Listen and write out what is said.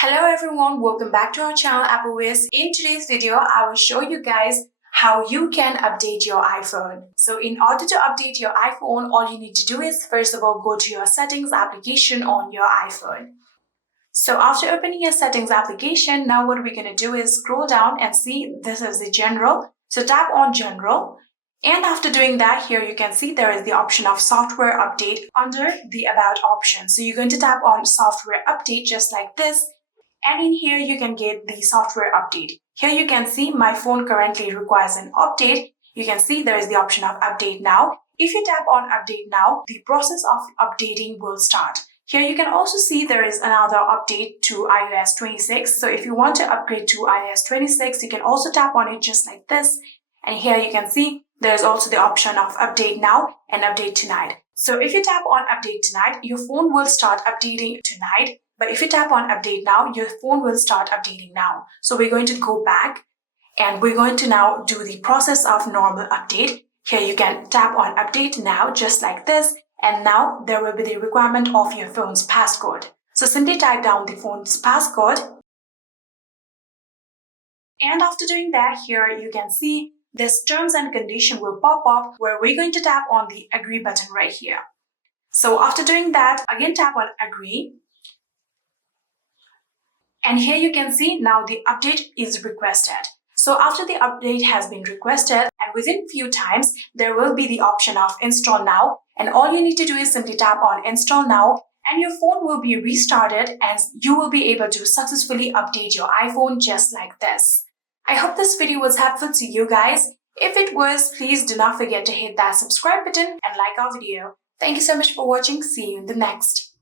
Hello everyone, welcome back to our channel iOS. In today's video, I will show you guys how you can update your iPhone. So in order to update your iPhone, all you need to do is first of all go to your settings application on your iPhone. So after opening your settings application, now what we're going to do is scroll down and see this is the general. So tap on general. And after doing that, here you can see there is the option of software update under the about option. So you're going to tap on software update just like this. And in here, you can get the software update. Here you can see my phone currently requires an update. You can see there is the option of update now. If you tap on update now, the process of updating will start. Here you can also see there is another update to iOS 26. So if you want to upgrade to iOS 26, you can also tap on it just like this. And here you can see there is also the option of update now and update tonight. So if you tap on update tonight, your phone will start updating tonight. But if you tap on update now, your phone will start updating now. So we're going to go back and we're going to now do the process of normal update. Here you can tap on update now just like this. And now there will be the requirement of your phone's passcode. So simply type down the phone's passcode. And after doing that, here you can see this terms and condition will pop up where we're going to tap on the agree button right here. So after doing that, again tap on agree. And here you can see now the update is requested. So after the update has been requested and within few times, there will be the option of install now. And all you need to do is simply tap on install now and your phone will be restarted and you will be able to successfully update your iPhone just like this. I hope this video was helpful to you guys. If it was, please do not forget to hit that subscribe button and like our video. Thank you so much for watching. See you in the next.